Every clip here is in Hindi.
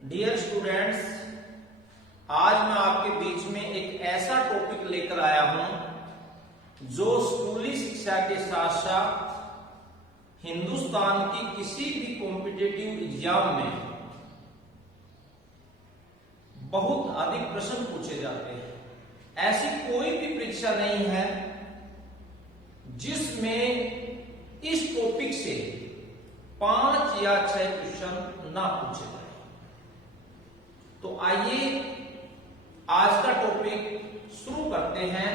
डियर स्टूडेंट्स, आज मैं आपके बीच में एक ऐसा टॉपिक लेकर आया हूं जो स्कूली शिक्षा के साथ साथ हिंदुस्तान की किसी भी कॉम्पिटिटिव एग्जाम में बहुत अधिक प्रश्न पूछे जाते हैं। ऐसी कोई भी परीक्षा नहीं है जिसमें इस टॉपिक से 5 या 6 क्वेश्चन ना पूछे जाए। तो आइए आज का टॉपिक शुरू करते हैं।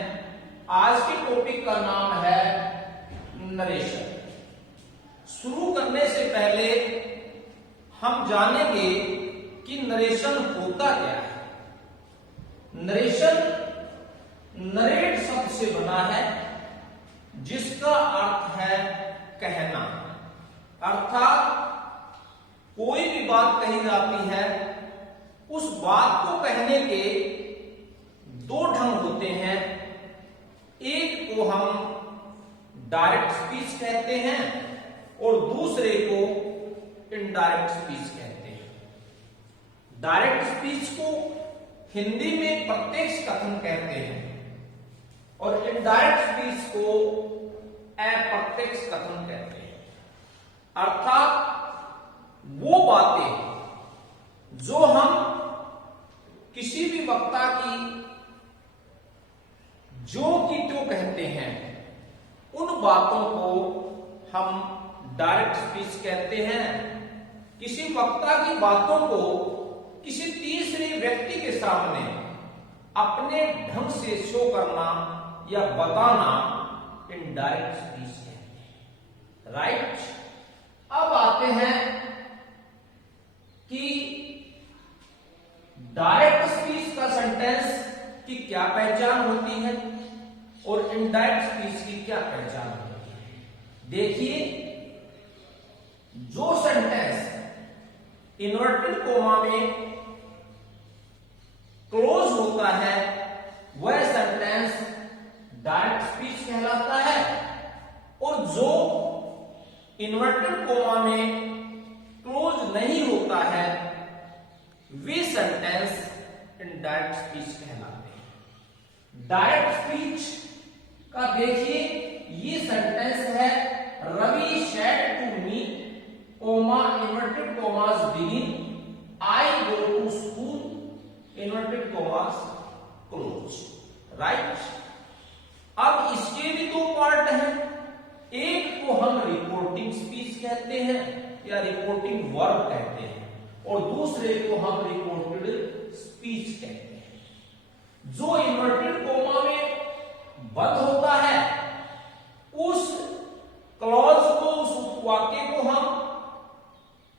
आज के टॉपिक का नाम है नरेशन। शुरू करने से पहले हम जानेंगे कि नरेशन होता क्या है। नरेशन नरेट शब्द से बना है जिसका अर्थ है कहना। अर्थात कोई भी बात कही जाती है, उस बात को कहने के 2 ढंग होते हैं। एक को हम डायरेक्ट स्पीच कहते हैं और दूसरे को इनडायरेक्ट स्पीच कहते हैं। डायरेक्ट स्पीच को हिंदी में प्रत्यक्ष कथन कहते हैं और इनडायरेक्ट स्पीच को अप्रत्यक्ष कथन कहते हैं। अर्थात वो बातें जो हम किसी भी वक्ता की जो की तो कहते हैं, उन बातों को हम डायरेक्ट स्पीच कहते हैं। किसी वक्ता की बातों को किसी तीसरे व्यक्ति के सामने अपने ढंग से शो करना या बताना इनडायरेक्ट स्पीच कहते हैं। राइट। अब आते हैं कि डायरेक्ट स्पीच का सेंटेंस की क्या पहचान होती है और इनडायरेक्ट स्पीच की क्या पहचान होती है। देखिए, जो सेंटेंस इन्वर्टेड कोमा में क्लोज होता है वह सेंटेंस डायरेक्ट स्पीच कहलाता है और जो इन्वर्टेड कोमा में क्लोज नहीं होता है वे सेंटेंस इनडायरेक्ट स्पीच कहलाते हैं। डायरेक्ट स्पीच का देखिए, ये सेंटेंस है Ravi said to me, comma inverted commas begin, I go to school, inverted commas close. Right. अब इसके भी 2 पार्ट हैं। एक को हम रिपोर्टिंग स्पीच कहते हैं या रिपोर्टिंग वर्ब कहते हैं और दूसरे को हम रिपोर्टेड स्पीच कहते हैं। जो इन्वर्टेड कोमा में बंद होता है उस क्लॉज को, उस वाक्य को हम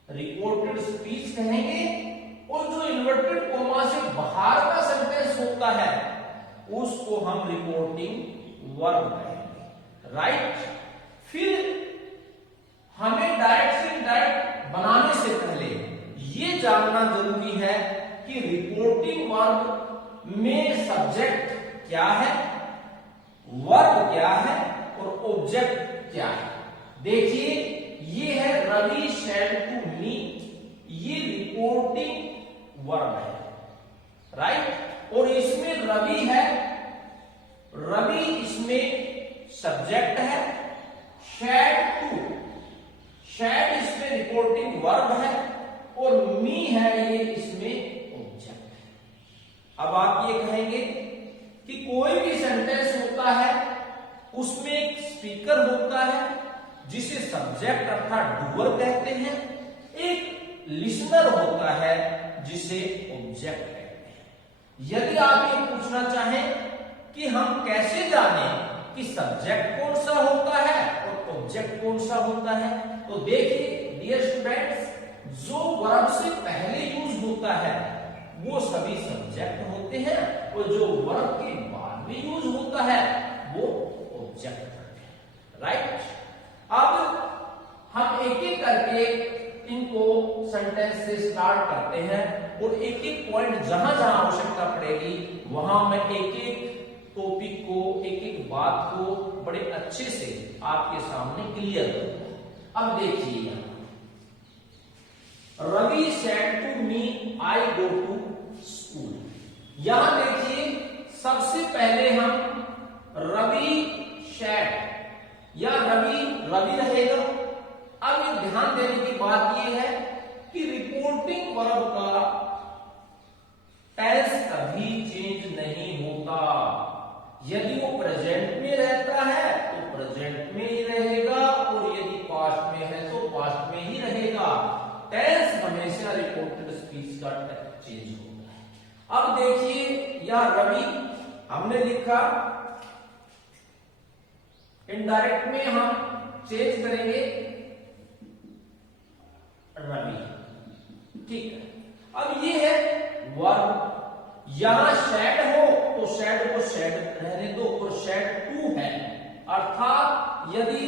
रिपोर्टेड स्पीच कहेंगे और जो इन्वर्टेड कोमा से बाहर का सेंटेंस होता है उसको हम रिपोर्टिंग वर्ब कहेंगे। राइट। फिर हमें डायरेक्ट से इनडायरेक्ट बनाने से पहले ये जानना जरूरी है कि रिपोर्टिंग वर्ब में सब्जेक्ट क्या है, वर्ब क्या है और ऑब्जेक्ट क्या है। देखिए, ये है रवि सेड टू मी, ये रिपोर्टिंग वर्ब है। राइट। और इसमें रवि है, रवि इसमें सब्जेक्ट है, सेड टू, सेड इसमें रिपोर्टिंग वर्ब है और मी है ये इसमें ऑब्जेक्ट है। अब आप ये कहेंगे कि कोई भी सेंटेंस होता है उसमें एक स्पीकर होता है जिसे सब्जेक्ट अर्थात डूअर कहते हैं, एक लिसनर होता है जिसे ऑब्जेक्ट कहते हैं। यदि आप ये पूछना चाहें कि हम कैसे जानें कि सब्जेक्ट कौन सा होता है और ऑब्जेक्ट कौन सा होता है, तो देखिए डियर स्टूडेंट्स, जो वर्ब से पहले यूज होता है वो सभी सब्जेक्ट होते हैं और जो वर्ब के बाद में यूज होता है वो ऑब्जेक्ट होते हैं। राइट। अब हम एक एक करके इनको सेंटेंस से स्टार्ट करते हैं और एक एक पॉइंट जहां जहां आवश्यकता पड़ेगी वहां मैं एक एक टॉपिक को, एक एक बात को बड़े अच्छे से आपके सामने क्लियर करूंगा। अब देखिए, रवि सेड टू मी यहां देखिए सबसे पहले हम रवि शेड या रवि रहेगा। अब ये ध्यान देने की बात ये है कि रिपोर्टिंग वर्ब का टेंस कभी चेंज नहीं होता। यदि वो प्रेजेंट में रहता है तो प्रेजेंट में ही रहेगा, और यदि पास्ट में है तो पास्ट में ही रहेगा। टेंस हमेशा रिपोर्टेड स्पीच का चेंज होता है। अब देखिए यह रवि हमने लिखा, इनडायरेक्ट में हम चेंज करेंगे रवि, ठीक है। अब ये है वर्ब। यहां शेड हो तो शेड को शेड रहने दो, और शेड टू है, अर्थात यदि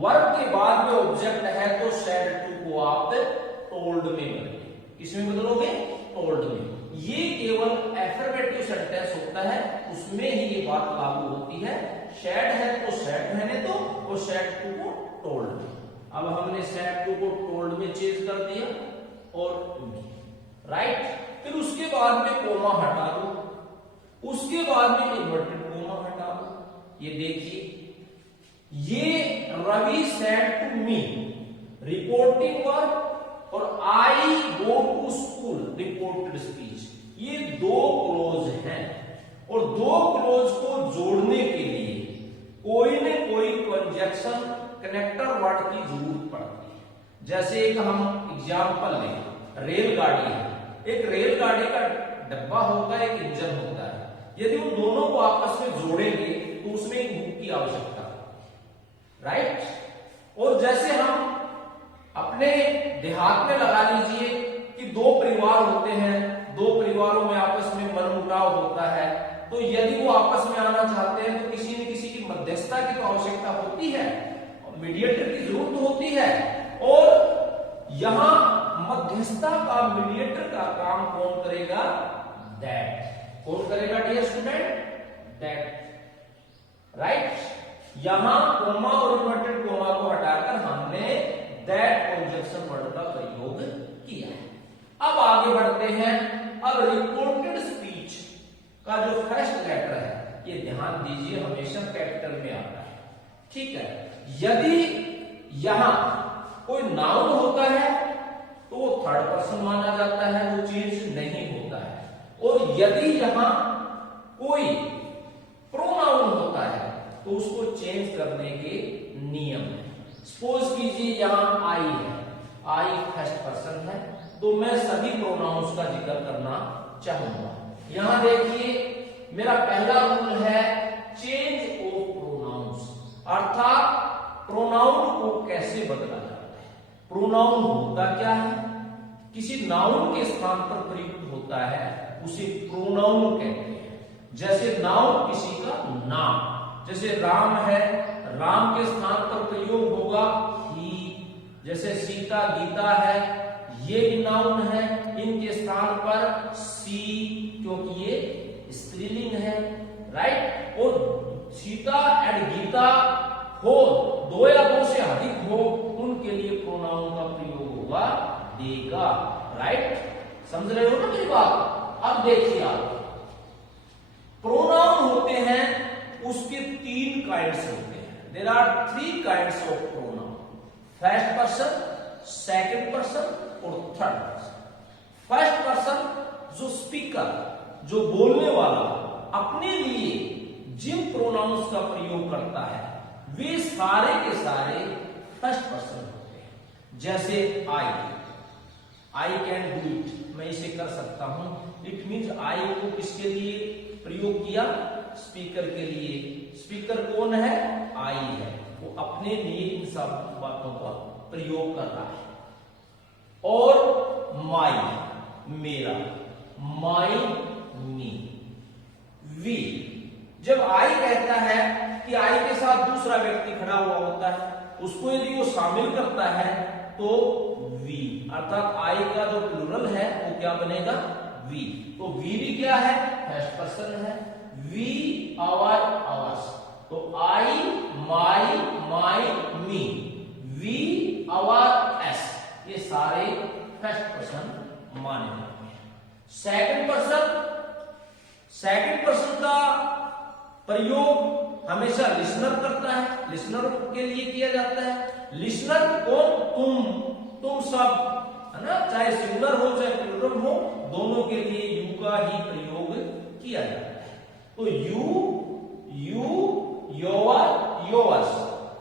वर्ब के बाद में ऑब्जेक्ट है तो शेड टू को आप टोल्ड में बदलोगे। किसमें बदलोगे? टोल्ड में। ये केवल एफर्मेटिव सेंटेंस होता है, उसमें ही ये बात लागू होती है। शेड है तो शेड रहने दो, और शेड टू को टोल्ड में। अब हमने शेड टू को टोल्ड में चेंज कर दिया, और राइट। फिर उसके बाद में कोमा हटा दो, उसके बाद में इन्वर्टेड कोमा हटा दो। ये देखिए, ये Ravi said to me reporting verb, और I go to school reported speech. ये दो क्लोज हैं, और दो क्लोज को जोड़ने के लिए कोई न कोई कंजक्शन कनेक्टर वर्ड की जरूरत पड़ती है। जैसे एक हम एग्जांपल लें, रेलगाड़ी है। एक रेलगाड़ी का डब्बा होता है, एक इंजन होता है। यदि उन दोनों को आपस में जोड़ेंगे तो उसमें एक हुक की आवश्यकता है, राइट। और जैसे हम अपने देहात में लगा लीजिए कि दो परिवार होते हैं, दो परिवारों में आपस में मनमुटाव होता है, तो यदि वो आपस में आना चाहते हैं तो किसी न किसी की मध्यस्थता की तो आवश्यकता होती है, मीडिएटर की जरूरत होती है। और यहां मध्यस्थता का, मीडिएटर का काम कौन करेगा? दैट। कौन करेगा डियर स्टूडेंट? That, right. यहां कोमा और इन्वर्टेड कोमा को हटाकर हमने दैट कंजक्शन वर्ड का प्रयोग किया है। अब आगे बढ़ते हैं। अब रिपोर्टेड स्पीच का जो फर्स्ट लेटर है, ये ध्यान दीजिए हमेशा कैपिटल में आता है, ठीक है। यदि यहां कोई नाउन होता है तो वो थर्ड पर्सन माना जाता है, वो चेंज नहीं होता है। और यदि यहां कोई प्रोनाउन होता है तो उसको चेंज करने के नियम है। सपोज कीजिए यहां आई है, आई फर्स्ट पर्सन है, तो मैं सभी प्रोनाउंस का जिक्र करना चाहूंगा। यहां देखिए मेरा पहला रूल है चेंज ऑफ प्रोनाउंस, अर्थात प्रोनाउन को कैसे बदला जाता है। प्रोनाउन होता क्या है? किसी नाउन के स्थान पर प्रयुक्त होता है, उसे प्रोनाउन कहते हैं। जैसे नाउन किसी का नाम, जैसे राम है, राम के स्थान पर प्रयोग होगा ही। जैसे सीता, गीता है, ये भी नाउन है, इनके स्थान पर सी, क्योंकि ये स्त्रीलिंग है, राइट। और सीता एंड गीता हो, दो या दो से अधिक हो, उनके लिए प्रोनाउन का प्रयोग होगा देगा, राइट। समझ रहे हो ना मेरी बात? अब देखिए आप, प्रोनाउन होते हैं, उसके तीन काइंड्स होते हैं। There are 3 kinds of pronoun, first person, second person और थर्ड पर्सन। फर्स्ट पर्सन जो स्पीकर, जो बोलने वाला अपने लिए जिन प्रोनाउंस का प्रयोग करता है, वे सारे के सारे फर्स्ट पर्सन होते हैं। जैसे आई कैन डू इट, मैं इसे कर सकता हूं। इट मीन्स आई को किसके लिए प्रयोग किया? स्पीकर के लिए। स्पीकर कौन है? आई है, वो अपने लिए इन सब बातों का प्रयोग कर रहा है। और माई, मेरा, माई, मी, वी। जब आई कहता है कि आई के साथ दूसरा व्यक्ति खड़ा हुआ होता है, उसको यदि वो शामिल करता है तो वी, अर्थात आई का जो प्लूरल है वो क्या बनेगा? वी। तो वी भी क्या है? फर्स्ट पर्सन है। We, our, ours. तो I, my, my, me, we, our, us, ये सारे फर्स्ट पर्सन माने जाते हैं। सेकंड पर्सन सेकंड पर्सन का प्रयोग हमेशा लिसनर करता है, लिसनर के लिए किया जाता है। लिसनर कौन? तुम सब, है ना, चाहे सिंगुलर हो चाहे प्लूरल हो, दोनों के लिए यू का ही प्रयोग किया जाता है। तो यू, योर्स,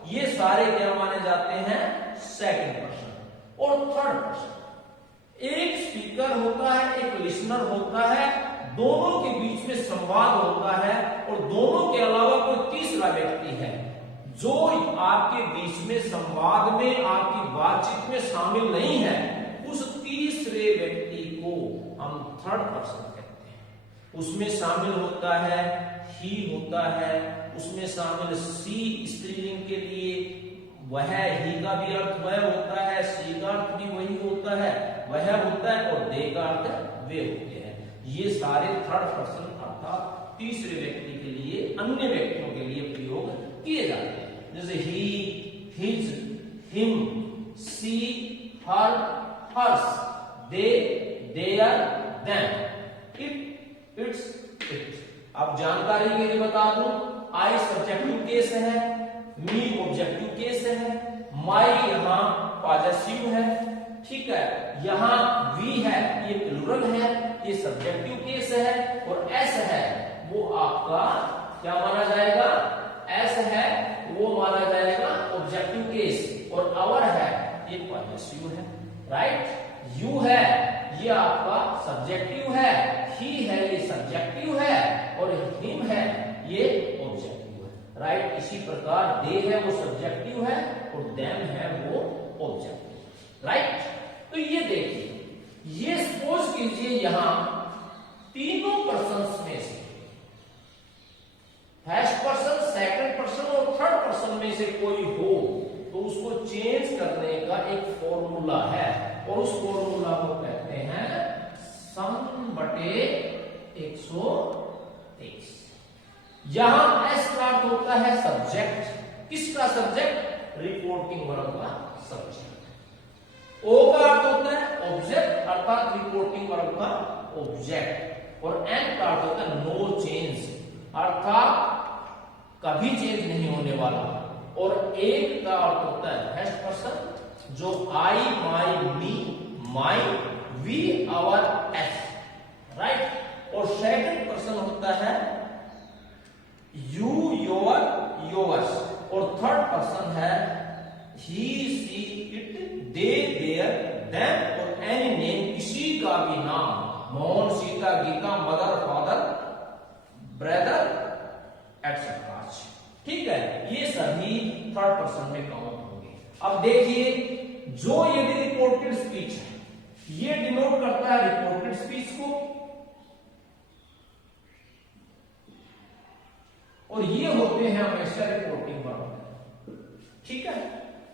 ये सारे क्या माने जाते हैं? Second person. और थर्ड पर्सन, एक स्पीकर होता है, एक लिसनर होता है, दोनों के बीच में संवाद होता है, और दोनों के अलावा कोई तीसरा व्यक्ति है जो आपके बीच में संवाद में, आपकी बातचीत में शामिल नहीं है। उस तीसरे व्यक्ति को हम थर्ड पर्सन कहते हैं। उसमें शामिल होता है ही, होता है उसमें शामिल सी स्त्रीलिंग के लिए, वह, ही का भी अर्थ वह होता है, सी का अर्थ भी वही होता है, वह होता है, और दे का अर्थ वे होते हैं। ये सारे थर्ड पर्सन अर्थात तीसरे व्यक्ति के लिए, अन्य व्यक्तियों के लिए प्रयोग किए जाते हैं। जैसे ही, his, him, she, her, hers, they, there, them, it, its, it. अब जानकारी के लिए बता दूं, आई सब्जेक्टिव केस है, मी ऑब्जेक्टिव केस है, माई यहाँ पॉजेसिव है, ठीक है, यहाँ वी है, ये प्लूरल है, ये सब्जेक्टिव केस है, और एस है वो आपका क्या माना जाएगा? एस है वो माना जाएगा ऑब्जेक्टिव केस, और आवर है ये पॉजेसिव है, राइट। यू है ये आपका सब्जेक्टिव है, ही है ये सब्जेक्टिव है, और हिम है ये ऑब्जेक्टिव है, राइट। इसी प्रकार दे है वो सब्जेक्टिव है, और देम है वो ऑब्जेक्टिव, राइट। तो ये देखिए, ये सपोज कीजिए यहां तीनों पर्सन्स में से फर्स्ट पर्सन, सेकंड पर्सन और थर्ड पर्सन में से कोई हो, तो उसको चेंज करने का एक फॉर्मूला है, और उस फॉर्मूला को कहते हैं सम बटे 123। यहां एस का अर्थ होता है सब्जेक्ट। किसका सब्जेक्ट? रिपोर्टिंग वर्ब का सब्जेक्ट। ओ का अर्थ होता है ऑब्जेक्ट, अर्थात रिपोर्टिंग वर्ब का ऑब्जेक्ट, और एन का अर्थ होता है नो चेंज, अर्थात कभी चेंज नहीं होने वाला, और एक का अर्थ होता है फर्स्ट पर्सन, जो I, my, me, my, we, our, us, right. और सेकंड पर्सन होता है यू, योर, योर्स, और थर्ड पर्सन है he, she, it, they, there, them, और एनी नेम, किसी का भी नाम, Mohan, Sita, Geeta, mother, father, brother, etcetera, ठीक है। ये सभी थर्ड पर्सन में काउंट होंगे। अब देखिए, जो यदि रिपोर्टेड स्पीच है, ये डिनोट करता है रिपोर्टेड स्पीच को, और ये होते हैं हमेशा रिपोर्टिंग वर्ब, ठीक है।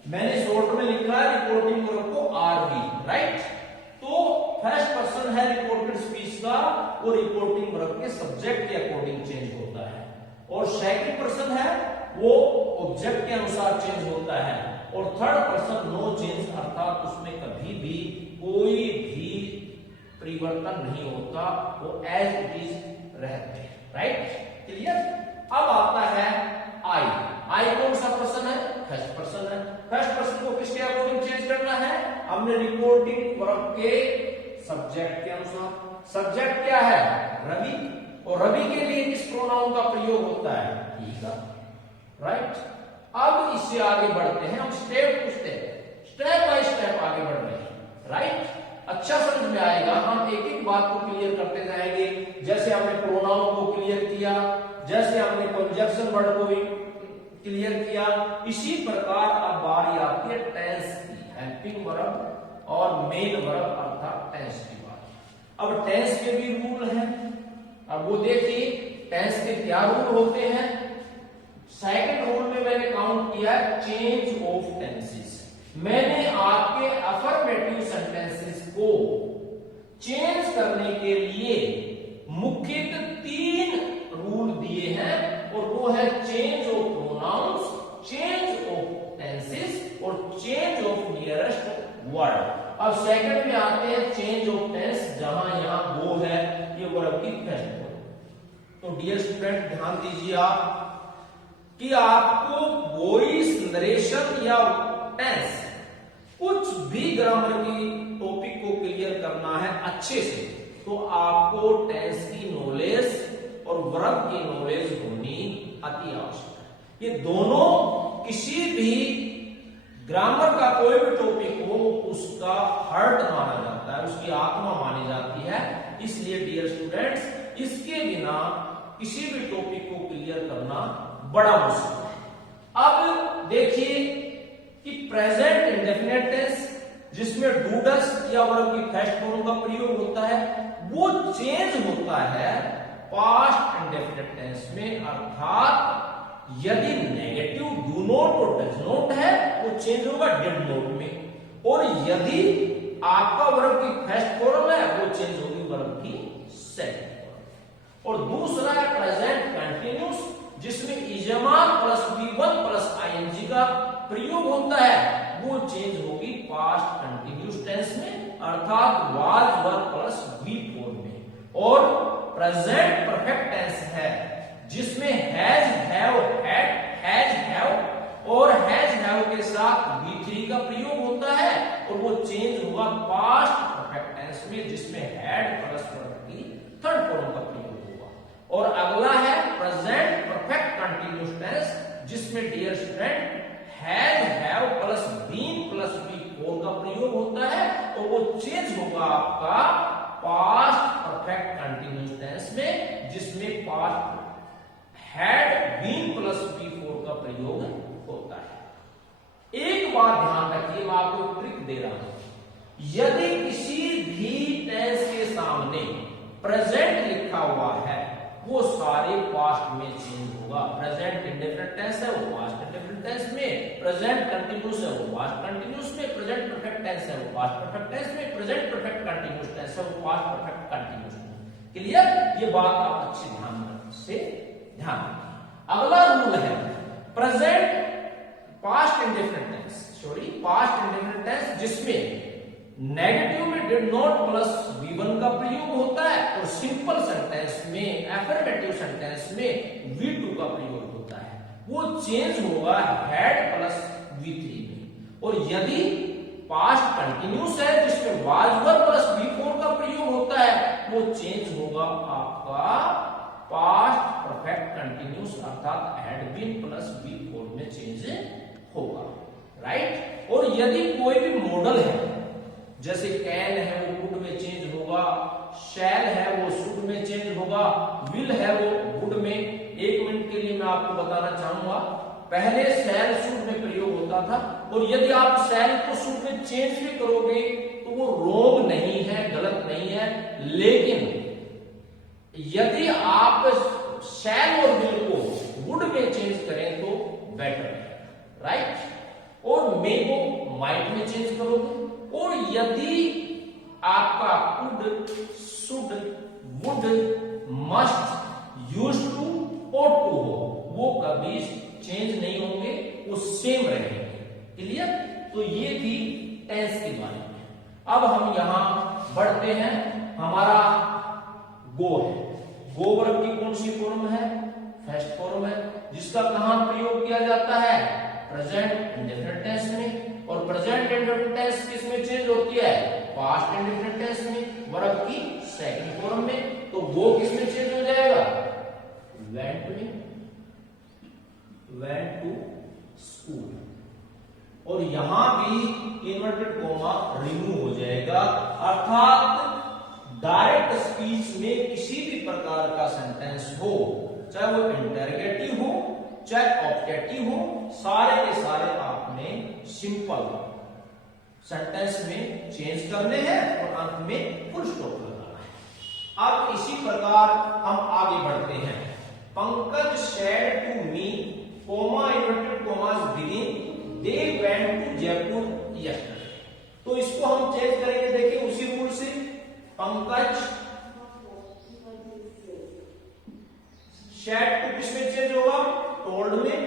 मैंने शॉर्ट में लिखा है रिपोर्टिंग वर्ब को आरवी, राइट। तो फर्स्ट पर्सन है रिपोर्टेड स्पीच का, और रिपोर्टिंग वर्ब के सब्जेक्ट के अकॉर्डिंग चेंज होता है, और सेकंड पर्सन है वो ऑब्जेक्ट के अनुसार चेंज होता है, और थर्ड पर्सन नो चेंज, अर्थात उसमें कभी भी कोई भी परिवर्तन नहीं होता, वो एज इट इज रहते हैं, राइट, क्लियर। अब आता है आई। आई कौन सा पर्सन है? फर्स्ट पर्सन है। फर्स्ट पर्सन को किसके अकॉर्डिंग चेंज करना है? हमने रिपोर्टिंग वर्ब के सब्जेक्ट के अनुसार। सब्जेक्ट क्या है? रवि, और रवि के लिए किस प्रोनाउन का प्रयोग होता है? ही का, राइट। अब इससे आगे बढ़ते हैं हम, step to step, step by step आगे बढ़ रहे हैं, राइट। अच्छा समझ में आएगा, हम एक एक बात को क्लियर करते जाएंगे। जैसे हमने प्रोनाउन को क्लियर किया, जैसे हमने कंजक्शन वर्ड को भी क्लियर किया, इसी प्रकार अब बारी आती है टेंस की, हेल्पिंग वर्ब और मेन वर्ब अर्थात टेंस की बात। अब टेंस के भी रूल हैं, अब वो देखिए टेंस के क्या रूल होते हैं। सेकंड रूल में मैंने काउंट किया चेंज ऑफ टेंसेस। मैंने आपके अफर्मेटिव सेंटेंसेस को चेंज करने के लिए मुख्यतः 3 रूल दिए हैं, और वो है change of pronouns, change of tenses और चेंज ऑफ नियरेस्ट वर्ड। अब सेकंड में आते हैं चेंज ऑफ टेंस, जहां यहां वो है ये वर्ब की फर्स्ट फॉर्म, तो डियर स्टूडेंट ध्यान दीजिए आप कि आपको वॉइस नरेशन या टेंस कुछ भी ग्रामर की टॉपिक को क्लियर करना है अच्छे से, तो आपको टेंस की नॉलेज और वर्ब की नॉलेज होनी अति आवश्यक है। ये दोनों किसी भी ग्रामर का कोई भी टॉपिक हो उसका हार्ट माना जाता है, उसकी आत्मा मानी जाती है। इसलिए डियर स्टूडेंट्स इसके बिना किसी भी टॉपिक को क्लियर करना बड़ा मुश्किल है। अब देखिए कि प्रेजेंट इंडेफिनिट टेंस जिसमें डू डस या वर्ब की फर्स्ट फॉर्म का प्रयोग होता है वो चेंज होता है पास्ट इंडेफिनिट टेंस में, अर्थात यदि नेगेटिव डू नॉट और डज नॉट है वो चेंज होगा डिड नॉट में, और यदि आपका वर्ब की फर्स्ट फॉर्म है वो चेंज होगी वर्ब की सेकंड फॉर्म। और दूसरा है प्रेजेंट कंटिन्यूस जिसमें इजमाल प्लस V1 प्लस आईएनजी का प्रयोग होता है, वो चेंज होगी पास्ट कंटिन्यूस टेंस में, अर्थात वाज वर प्लस V4 में। और प्रेजेंट परफेक्ट टेंस है जिसमें हैज हैव हैज हैव और हैज हैव के साथ V3 का प्रयोग होता है, और वो चेंज होगा पास्ट परफेक्ट टेंस में जिसमें हैड प्लस वर्ब की थर्ड फॉर्म का प्रयोग होगा। और अगला है प्रेजेंट परफेक्ट कंटिन्यूस टेंस जिसमें dear student has have plus been plus V4 का प्रयोग होता है, और वो चेंज होगा आपका पास्ट परफेक्ट कंटिन्यूस टेंस में जिसमें past had been plus V4 का प्रयोग होता है। एक बात ध्यान रखिए, मैं आपको एक ट्रिक दे रहा हूं। यदि किसी भी टेंस के सामने प्रेजेंट लिखा हुआ है वो सारे पास्ट में चेंज होगा। प्रेजेंट इंडेफिनिट टेंस है वो पास्ट इंडेफिनिट टेंस में, प्रेजेंट कंटिन्यूस है वो पास्ट कंटिन्यूस में, प्रेजेंट परफेक्ट टेंस है वो पास्ट परफेक्ट टेंस में, प्रेजेंट परफेक्ट कंटिन्यूस टेंस है वो पास्ट परफेक्ट कंटिन्यूस में। क्लियर? ये बात आप अच्छे ध्यान रखिए। अगला रूल है प्रेजेंट पास्ट इंडेफिनिट टेंस जिसमें नेगेटिव में डिड नॉट प्लस V1 का प्रयोग होता है, और सिंपल सेंटेंस में अफर्मेटिव सेंटेंस में V2 का प्रयोग होता है, वो चेंज होगा हैड प्लस V3 में। और यदि पास्ट कंटिन्यूस है जिसमें वाज वर प्लस V4 का प्रयोग होता है वो चेंज होगा आपका पास्ट परफेक्ट कंटिन्यूस अर्थात हैड बीन प्लस V4 में चेंज होगा, राइट। और यदि कोई भी मॉडल है जैसे कैन है वो वुड में चेंज होगा, शैल है वो शुड में चेंज होगा, विल है वो वुड में। एक मिनट के लिए मैं आपको बताना चाहूंगा, पहले शैल शुड में प्रयोग होता था, और यदि आप शैल को शुड में चेंज भी करोगे तो वो रोंग नहीं है, गलत नहीं है, लेकिन यदि आप शैल और विल को वुड में चेंज करें तो बेटर है, राइट। और मे को माइट में चेंज करोगे, और यदि आपका could, should, would, must, use to, और टू हो वो कभी चेंज नहीं होंगे, वो सेम रहेंगे। क्लियर? तो ये थी टेंस के बारे में। अब हम यहां बढ़ते हैं, हमारा गो है। गो वर्ब की कौन सी फॉर्म है? फर्स्ट फॉर्म है, जिसका कहां प्रयोग किया जाता है? प्रेजेंट इंडेफिनिट टेंस में। और प्रेजेंट इंडेफिनिट टेंस किस में चेंज होती है? पास्ट इंडेफिनिट टेंस में, वर्ब की सेकंड फॉर्म में। तो वो किस में चेंज हो जाएगा? वेंट में, वेंट टू स्कूल। और यहां भी इन्वर्टेड कोमा रिमूव हो जाएगा, अर्थात डायरेक्ट स्पीच में किसी भी प्रकार का सेंटेंस हो, चाहे वो इंटरोगेटिव हो चाहे ऑब्जेक्टिव हो, सारे के सारे आपने सिंपल सेंटेंस में चेंज करने हैं और अंत में फुल स्टॉप लगाना है। अब इसी प्रकार हम आगे बढ़ते हैं। Pankaj said to me, coma inverted commas begin, they went to Jaipur yesterday। तो इसको हम चेंज करेंगे, देखिए उसी रूल से। पंकज said to किस में चेंज होगा? टोल्ड में,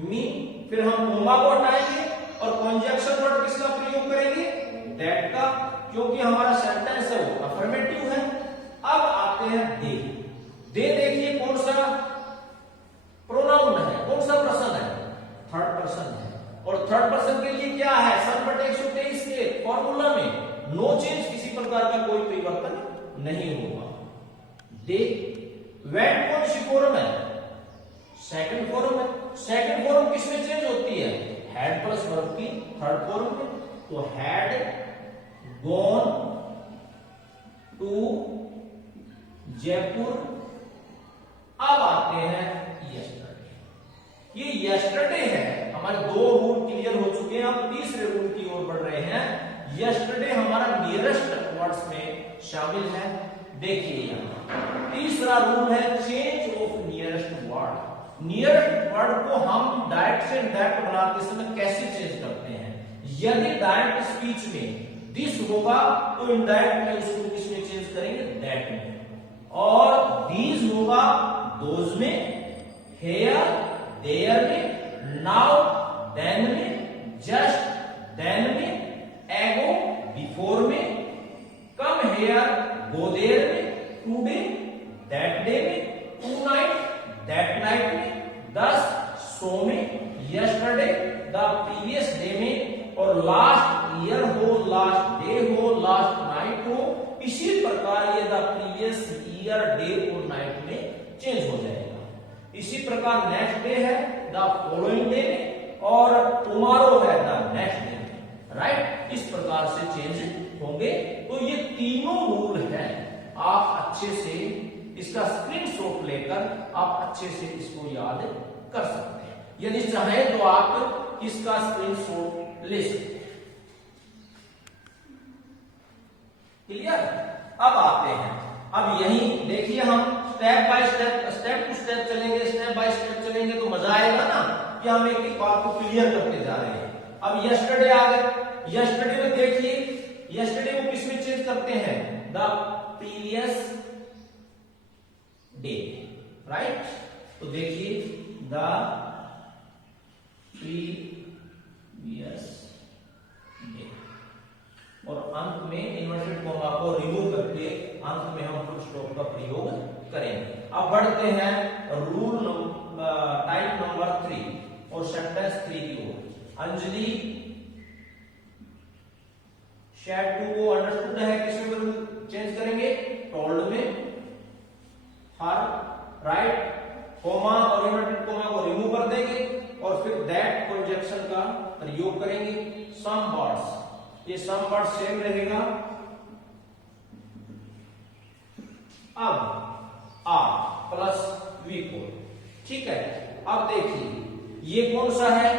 मी, फिर हम कोमा को हटाएंगे और कंजक्शन वर्ड किसका प्रयोग करेंगे? दैट का, क्योंकि हमारा सेंटेंस है वो अफर्मेटिव है। अब आते हैं दे। प्रकार का कोई परिवर्तन नहीं होगा। देख वेट कौन सी फॉर्म है? सेकंड फॉर्म है। सेकंड फॉर्म किसमें चेंज होती है? हैड प्लस वर्ब की थर्ड फॉर्म में। तो हैड गॉन टू जयपुर। अब आते हैं यस्टरडे। ये यस्टरडे है, हमारे दो रूल क्लियर हो चुके हैं, अब तीसरे रूल की ओर बढ़ रहे हैं। यस्टरडे हमारा नियरेस्ट वर्ड्स में शामिल है। देखिए यहां तीसरा रूल है change of nearest word. Nearest word को हम डायरेक्ट से इनडायरेक्ट बनाते समय कैसे चेंज करते हैं? यदि डायरेक्ट स्पीच में दिस होगा तो इनडायरेक्ट में उसको किसमें चेंज करेंगे? दैट में। और दीज होगा दोज में, हेयर देयर में, नाउ देन में, जस्ट देन में, एगो बिफोर में, कम हेयर गो देयर में, टुडे दैट डे में, टू नाइट दैट नाइट में, दस सो में, यस्टरडे द प्रीवियस डे में, और लास्ट ईयर हो, लास्ट डे हो, लास्ट नाइट हो। इसी प्रकार ये द प्रीवियस ईयर डे और नाइट में चेंज हो जाएगा। इसी प्रकार नेक्स्ट डे है द फॉलोइंग डे में, और टुमारो है द नेक्स्ट डे में। राइट, इस प्रकार से चेंज होंगे। तो ये तीनों रूल हैं, आप अच्छे से इसका स्क्रीनशॉट लेकर आप अच्छे से इसको याद कर सकते हैं। यदि चाहे तो आप इसका स्क्रीनशॉट ले सकते हैं। क्लियर? अब आते हैं, अब यही देखिए हम step by step, step to step चलेंगे, स्टेप बाय स्टेप चलेंगे तो मजा आएगा ना कि हम एक एक बात को क्लियर करते जा रहे हैं। अब यस्टरडे आ गए। यस्टरडे में देखिए, यस्टरडे को किसमें चेंज करते हैं? The previous day. राइट, तो देखिए द प्रीवियस डे, और अंत में इन्वर्टेड कॉमा को रिमूव करके अंत में हम फुल स्टॉप का प्रयोग करेंगे। अब बढ़ते हैं रूल टाइप नंबर 3 और सेंटेंस 3 की ओर। अंजलि शेड टू को अंडरस्टूड है, किसमें चेंज करेंगे? टोल्ड में। हर राइट, कॉमा और इन्वर्टेड कॉमा को रिमूव कर देंगे और फिर दैट कंजक्शन का प्रयोग करेंगे। सम वर्ड्स, ये सम वर्ड सेम रहेगा। अब आ प्लस वी को, ठीक है। अब देखिए ये कौन सा है?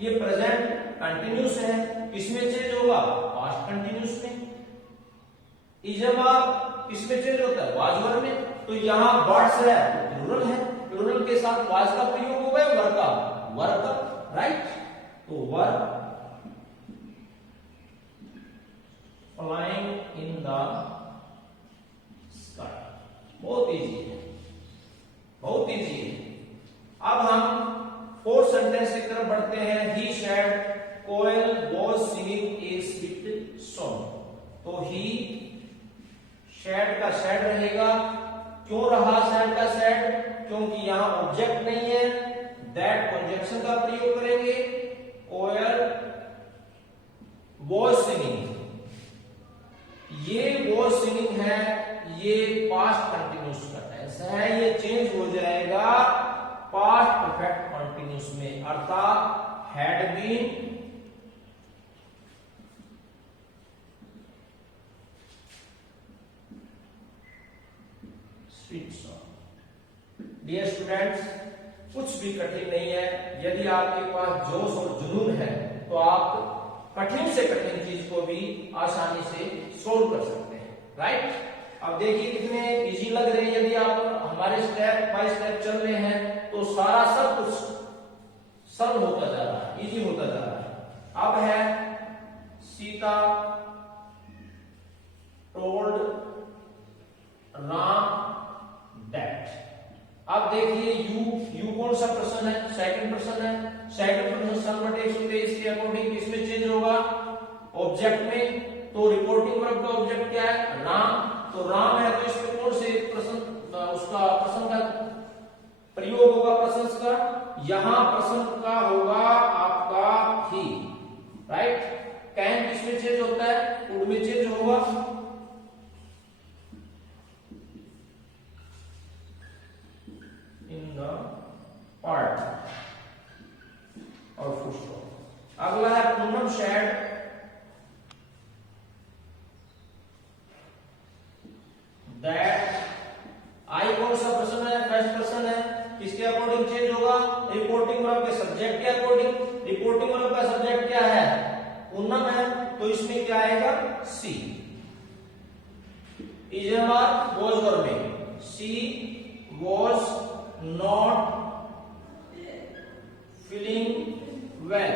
ये प्रेजेंट कंटिन्यूस है, किसमें चेंज होगा? पास्ट कंटिन्यूस में। जब आप किसमें चेंज होता है? वाज वर्ब में। तो यहां वर्ड्स है प्लूरल है, प्लूरल के साथ वाज का प्रयोग होगा, वर्ब का, वर्ब का। राइट, तो verb flying in the sky, बहुत इजी है, बहुत इजी है। अब हम फोर्थ सेंटेंस की तरफ बढ़ते हैं। He said coil was singing a sweet song। तो he said का said रहेगा। क्यों रहा said का said? क्योंकि यहां ऑब्जेक्ट नहीं है, that कंजक्शन का प्रयोग करेंगे। कोयल was singing, ये वो सिंगिंग है, ये पास्ट कंटिन्यूस का टेंस है, ये चेंज हो जाएगा पास्ट परफेक्ट कंटिन्यूस में, अर्थात had been sweet song. Dear students, कुछ भी कठिन नहीं है। यदि आपके पास जोश और जुनून है तो आप कठिन से कठिन चीज को भी आसानी से सोल्व कर सकते हैं। राइट, अब देखिए कितने इजी लग रहे हैं। यदि आप हमारे स्टेप बाय स्टेप चल रहे हैं तो सारा सब कुछ सरल होता जा रहा है, इजी होता जा रहा है। अब है सीता टोल्ड राम दैट। अब देखिए यू कौन सा पर्सन है? सेकंड पर्सन है। सेकंड पर्सन सम 123 के अकॉर्डिंग किसमें चेंज होगा? ऑब्जेक्ट में। तो रिपोर्टिंग वर्ब का ऑब्जेक्ट क्या है? राम। तो राम है तो इसमें कौन से पर्सन, उसका पर्सन का प्रयोग होगा? पर्सन का, यहां पर्सन का होगा आपका ही। राइट, कैन किसमें चेंज होता है? वुड में चेंज होगा। दैट, आई कौन सा पर्सन है? फर्स्ट पर्सन है। किसके अकॉर्डिंग चेंज होगा? रिपोर्टिंग वर्ब के सब्जेक्ट के अकॉर्डिंग। रिपोर्टिंग वर्ब का सब्जेक्ट क्या है? पूनम है, तो इसमें क्या आएगा? She. Is am are was verb में she was not feeling well.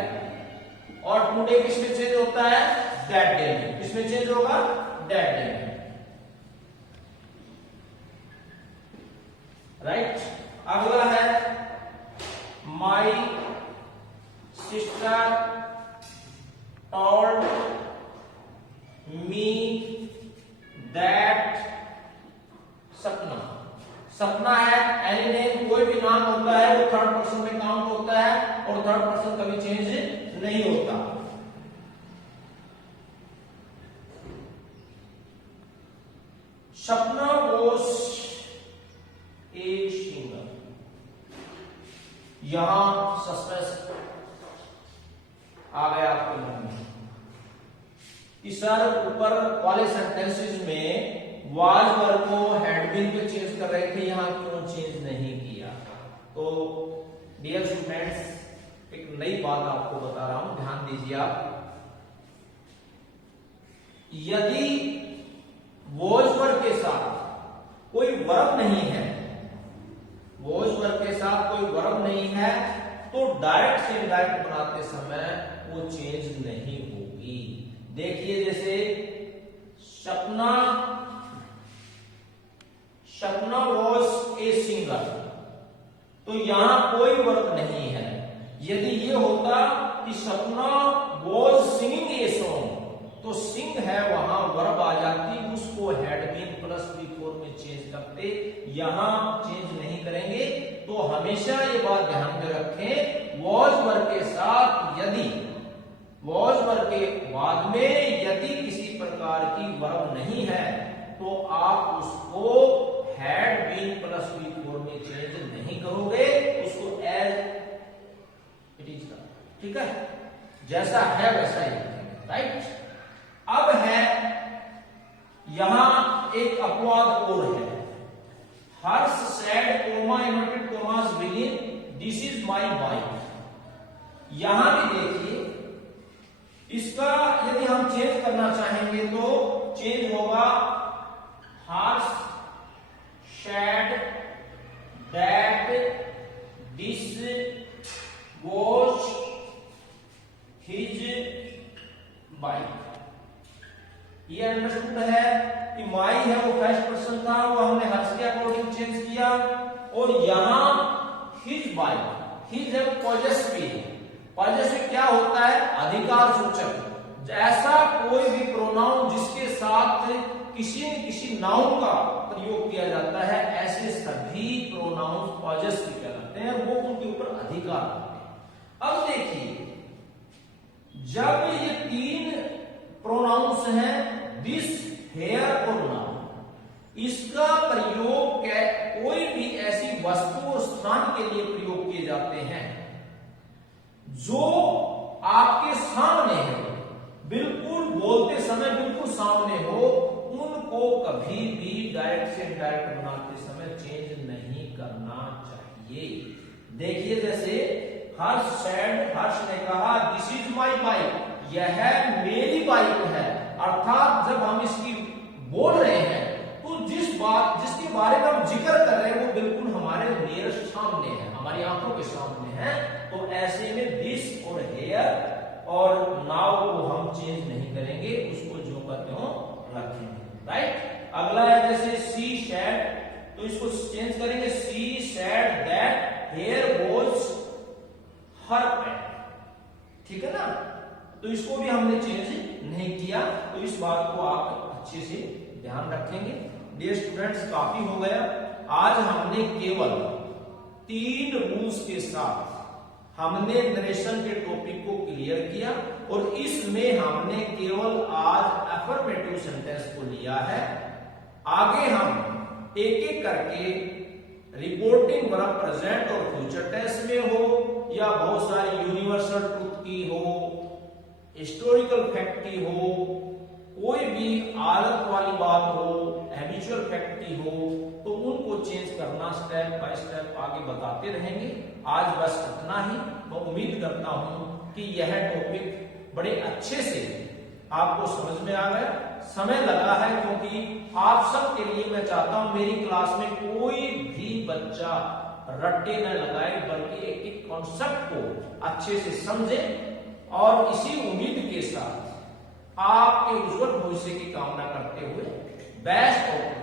और टुडे किसमें चेंज होता है? दैट डे में। किसमें चेंज होगा? दैट डे में। राइट। अगला है my sister told me that. सपना, सपना है एनी नेम, कोई भी नाम होता है वो थर्ड पर्सन में काउंट होता है और थर्ड पर्सन कभी चेंज नहीं होता। सपना वॉज ए सिंगर। यहां सस्पेंस आ गया आपके मन में कि सर ऊपर वाले सेंटेंसेस में वाज वर्ब को हैड बीन पे चेंज कर रहे थे, यहां क्यों चेंज नहीं किया? तो डियर स्टूडेंट्स, एक नई बात आपको बता रहा हूं, ध्यान दीजिए आप। यदि वॉज वर्ब के साथ कोई वर्ब नहीं है, वॉज वर्ब के साथ कोई वर्ब नहीं है, तो डायरेक्ट से इनडायरेक्ट बनाते समय वो चेंज नहीं होगी। देखिए जैसे सपना, सपना वॉज ए सिंगर, तो यहां कोई वर्ब नहीं है। यदि ये होता कि सपना वॉज सिंगिंग ए सॉन्ग, तो सिंग है वहां वर्ब आ जाती, उसको हैड बीन प्लस बिफोर में चेंज करते, यहां चेंज नहीं करेंगे। तो हमेशा ये बात ध्यान में रखें, वॉज वर्ब के साथ यदि वॉज वर्ब के बाद में यदि किसी प्रकार की वर्ब नहीं है तो आप उसको हैड बीन प्लस बिफोर में चेंज नहीं करोगे, उसको एज इट इज का, ठीक है, जैसा है वैसा ही रखेंगे। राइट। अब है यहां एक अपवाद और है, Harsh said comma inverted commas begin this is my wife. यहां भी देखिए इसका यदि हम चेंज करना चाहेंगे तो चेंज होगा Harsh said that this was his wife. ये अंडरस्टूड है कि माई है वो फर्स्ट पर्सन था, वो हमने हर्ष के अकॉर्डिंग चेंज किया, और यहां हिज वाइफ, हिज है पॉजेसिव। पॉजेसिव क्या होता है? अधिकार सूचक। ऐसा कोई भी प्रोनाउन जिसके साथ किसी न किसी नाउन का प्रयोग किया जाता है, ऐसे सभी प्रोनाउन पॉजेसिव कहलाते हैं, वो उनके ऊपर अधिकार होते हैं। अब देखिए जब ये तीन प्रोनाउंस हैं दिस, हेयर और नाउ, इसका प्रयोग कोई भी ऐसी वस्तु और स्थान के लिए प्रयोग किए जाते हैं जो आपके सामने है, बिल्कुल बोलते समय बिल्कुल सामने हो, उनको कभी भी डायरेक्ट से इनडायरेक्ट बनाते समय चेंज नहीं करना चाहिए। देखिए जैसे हर्ष सैड, हर्ष ने कहा दिस इज माई बाइक, यह मेरी बाइक है, अर्थात जब हम इसकी बोल रहे हैं तो जिसके बारे में हम जिक्र कर रहे हैं वो बिल्कुल हमारे नियरेस्ट सामने है, हमारी आंखों के सामने है। तो ऐसे में दिस और हेयर और नाउ को हम चेंज नहीं करेंगे, उसको जो करते हो रखेंगे। राइट। अगला है जैसे सी सैड, तो इसको चेंज करेंगे she said that here was her pet, ठीक है ना। तो इसको भी हमने चेंज नहीं किया, तो इस बात को आप अच्छे से ध्यान रखेंगे। डियर स्टूडेंट्स, काफी हो गया। आज हमने केवल 3 रूल्स के साथ हमने नरेशन के टॉपिक को क्लियर किया, और इसमें हमने केवल आज अफर्मेटिव सेंटेंस को लिया है। आगे हम एक एक करके रिपोर्टिंग वर्ब प्रेजेंट और फ्यूचर टेंस में हो, या बहुत सारी यूनिवर्सल ट्रुथ की हो, हिस्टोरिकल फैक्ट की हो, कोई भी आदत वाली बात हो, हैबिचुअल फैक्ट्री हो, तो उनको चेंज करना स्टेप बाय स्टेप आगे बताते रहेंगे। आज बस इतना ही। मैं उम्मीद करता हूं कि यह टॉपिक बड़े अच्छे से आपको समझ में आ गया। समय लगा है क्योंकि आप सब के लिए मैं चाहता हूं मेरी क्लास में कोई भी बच्चा रट्टे न लगाए, बल्कि एक एक कॉन्सेप्ट को अच्छे से समझे। और इसी उम्मीद के साथ आपके उज्जवल भविष्य की कामना करते हुए बेस्ट ऑफ